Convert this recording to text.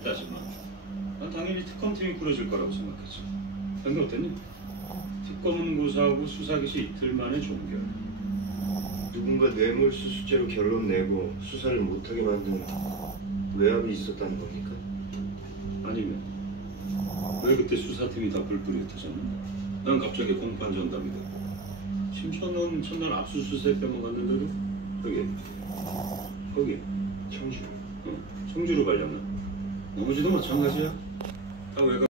했다지만 난 당연히 특검팀이 꾸려질 거라고 생각했어. 근데 어땠니? 특검은 고사하고 수사기시 이틀 만에 종결. 누군가 뇌물수수죄로 결론 내고 수사를 못하게 만든 외압이 있었다는 겁니까? 아니면 왜 그때 수사팀이 다 불불이 흩어졌나? 난 갑자기 공판 전담이 되고 심천은 첫날 압수수색 빼먹었는데도 거기 청주. 청주로 가려나? 나머지도 마찬가지야. 다 외곽